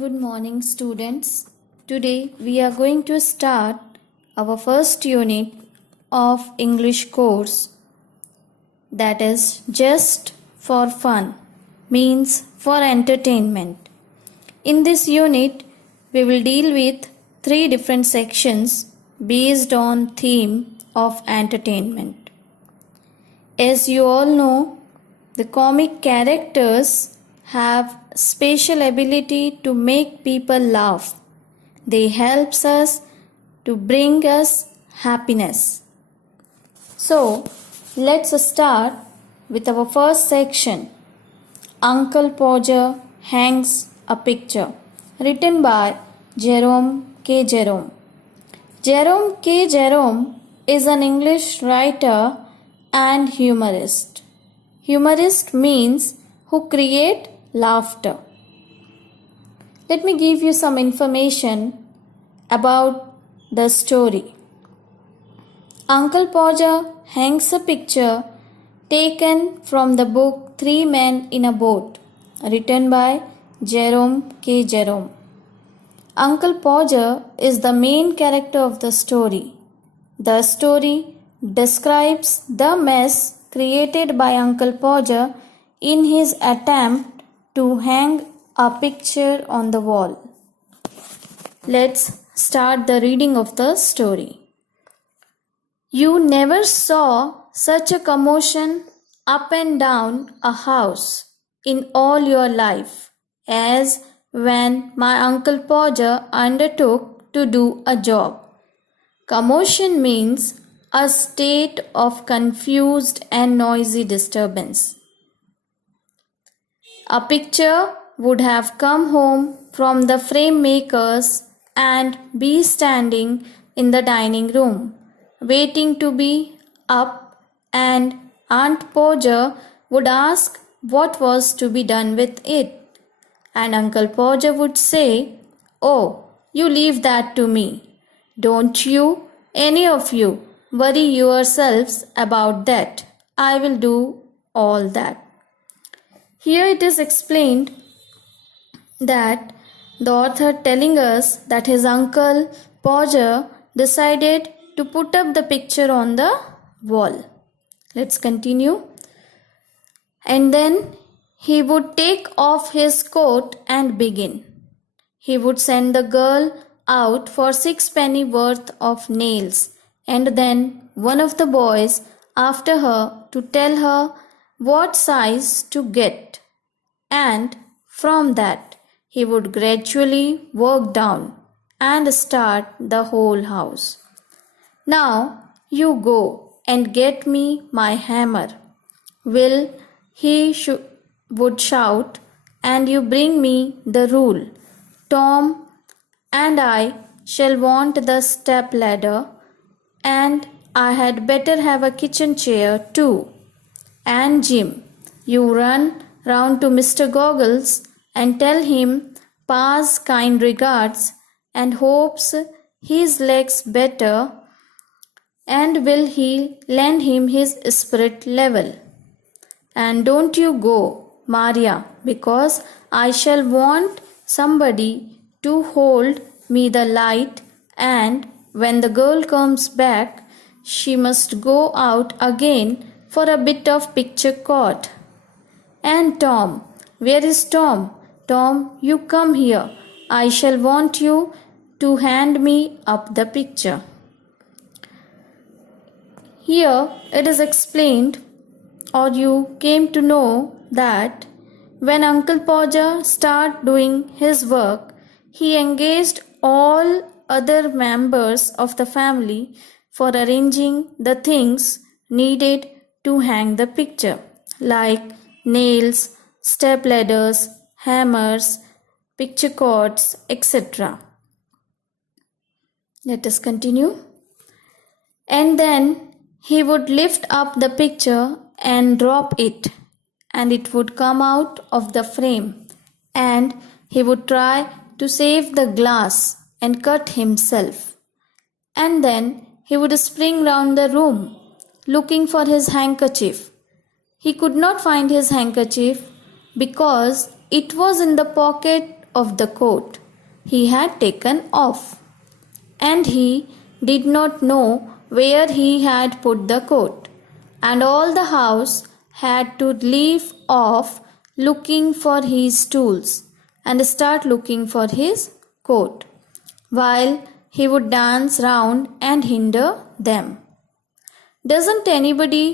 Good morning, students. Today we are going to start our first unit of English course, that is Just for Fun, means for entertainment. In this unit, we will deal with 3 different sections based on theme of entertainment. As you all know, the comic characters have special ability to make people laugh. They helps us to bring us happiness. So, let's start with our first section. Uncle Podger Hangs a Picture, written by Jerome K. Jerome. Jerome K. Jerome is an English writer and humorist. Humorist means who create laughter. Let me give you some information about the story. Uncle Podger hangs a picture taken from the book Three Men in a Boat, written by Jerome K. Jerome. Uncle Podger is the main character of the story. The story describes the mess created by Uncle Podger in his attempt to hang a picture on the wall. Let's start the reading of the story. You never saw such a commotion up and down a house in all your life as when my Uncle Podger undertook to do a job. Commotion means a state of confused and noisy disturbance. A picture would have come home from the frame makers and be standing in the dining room, waiting to be up, and Aunt Podger would ask what was to be done with it. And Uncle Podger would say, "Oh, you leave that to me. Don't you, any of you, worry yourselves about that. I will do all that." Here it is explained that the author telling us that his Uncle Podger decided to put up the picture on the wall. Let's continue. And then he would take off his coat and begin. He would send the girl out for 6 penny worth of nails, and then one of the boys after her to tell her what size to get. And from that, he would gradually work down and start the whole house. "Now you go and get me my hammer, Will," he would shout, "and you bring me the rule. Tom and I shall want the step ladder, and I had better have a kitchen chair too. And Jim, you run round to Mr. Goggles and tell him Pa's kind regards and hopes his leg's better, and will he lend him his spirit level. And don't you go, Maria, because I shall want somebody to hold me the light, and when the girl comes back, she must go out again for a bit of picture cord. And Tom, where is Tom? Tom, you come here. I shall want you to hand me up the picture." Here it is explained, or you came to know, that when Uncle Podger started doing his work, he engaged all other members of the family for arranging the things needed to hang the picture, like nails, step ladders, hammers, picture cords, etc. Let us continue. And then he would lift up the picture and drop it, and it would come out of the frame, and he would try to save the glass and cut himself. And then he would spring round the room looking for his handkerchief. He could not find his handkerchief because it was in the pocket of the coat he had taken off, and he did not know where he had put the coat, and all the house had to leave off looking for his tools and start looking for his coat, while he would dance round and hinder them. Doesn't anybody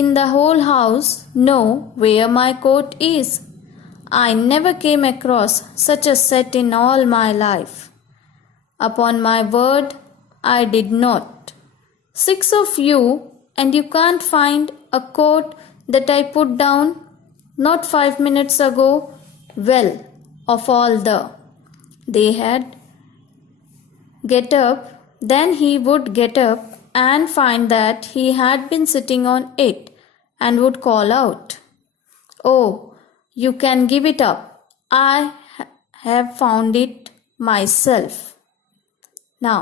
in the whole house know where my coat is? I never came across such a set in all my life. Upon my word, I did not. 6 of you, and you can't find a coat that I put down not 5 minutes ago? Well, of all the. They had get up, then he would get up and find that he had been sitting on it and would call out, "Oh, you can give it up. I have found it myself." Now,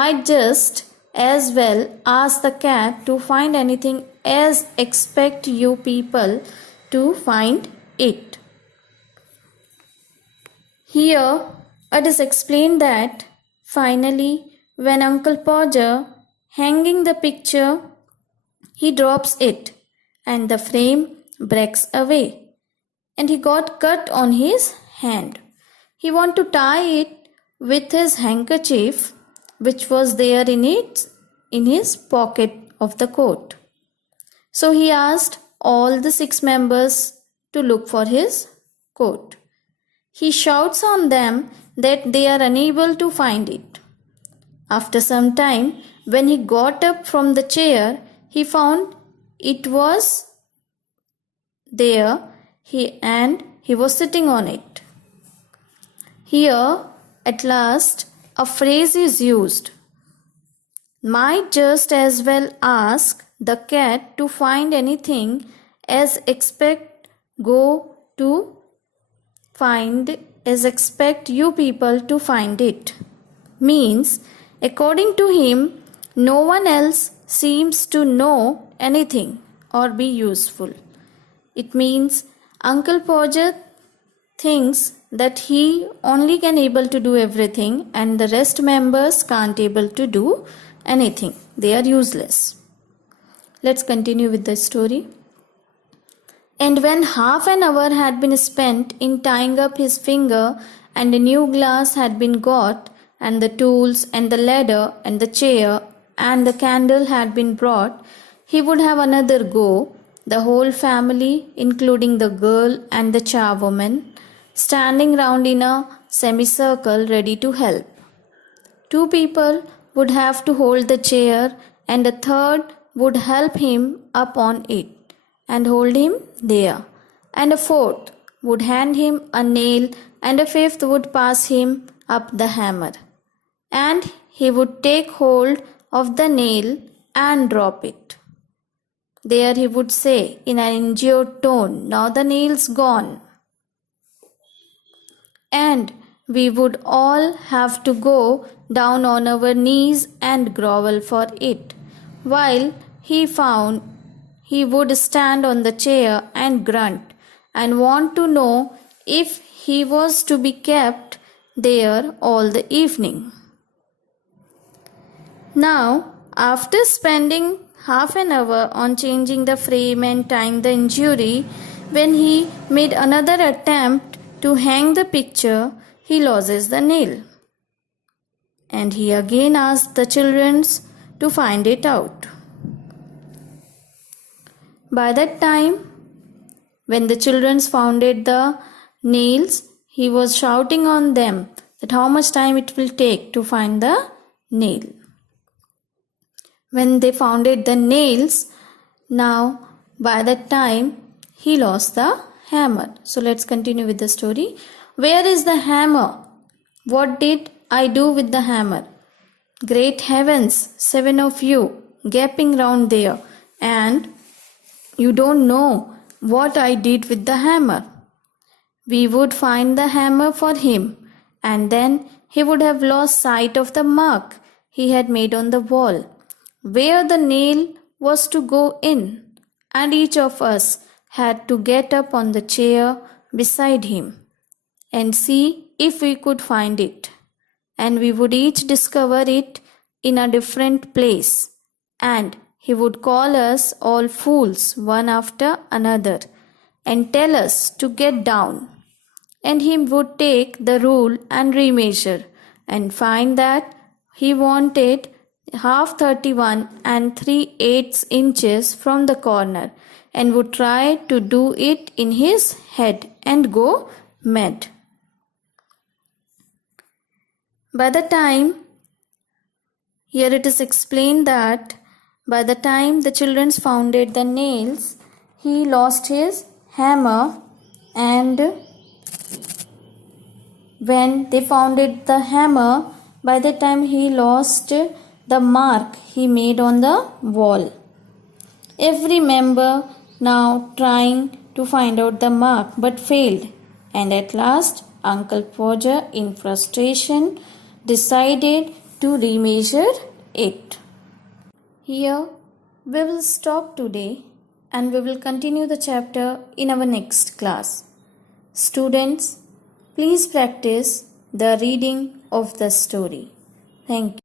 might just as well ask the cat to find anything as expect you people to find it. Here, it is explained that finally, when Uncle Podger hanging the picture, he drops it and the frame breaks away, and he got cut on his hand. He wanted to tie it with his handkerchief, which was there in his pocket of the coat. So he asked all the 6 members to look for his coat. He shouts on them that they are unable to find it. After some time, when he got up from the chair, he found it was there and he was sitting on it. Here, at last, a phrase is used. Might just as well ask the cat to find anything as expect you people to find it. Means, according to him, no one else seems to know anything or be useful. It means Uncle Podger thinks that he only can able to do everything and the rest members can't able to do anything. They are useless. Let's continue with the story. And when half an hour had been spent in tying up his finger, and a new glass had been got, and the tools and the ladder and the chair and the candle had been brought, he would have another go, the whole family, including the girl and the charwoman, standing round in a semicircle ready to help. 2 people would have to hold the chair, and a third would help him up on it and hold him there, and a fourth would hand him a nail, and a fifth would pass him up the hammer, and he would take hold of the nail and drop it. There he would say in an injured tone, "Now the nail's gone." And we would all have to go down on our knees and grovel for it, while he would stand on the chair and grunt and want to know if he was to be kept there all the evening. Now, after spending half an hour on changing the frame and tying the injury, when he made another attempt to hang the picture, he loses the nail. And he again asked the children to find it out. By that time, when the children found the nails, he was shouting on them that how much time it will take to find the nail. When they found the nails, now by that time he lost the hammer. So let's continue with the story. Where is the hammer? What did I do with the hammer? Great heavens, 7 of you gaping round there, and you don't know what I did with the hammer. We would find the hammer for him, and then he would have lost sight of the mark he had made on the wall, where the nail was to go in, and each of us had to get up on the chair beside him and see if we could find it, and we would each discover it in a different place, and he would call us all fools one after another and tell us to get down. And he would take the rule and remeasure and find that he wanted half 31 and 3/8 inches from the corner and would try to do it in his head and go mad. By the time, here it is explained that by the time the children founded the nails, he lost his hammer, and when they founded the hammer, by the time he lost the mark he made on the wall. Every member now trying to find out the mark but failed, and at last Uncle Podger in frustration decided to remeasure it. Here we will stop today and we will continue the chapter in our next class. Students, please practice the reading of the story. Thank you.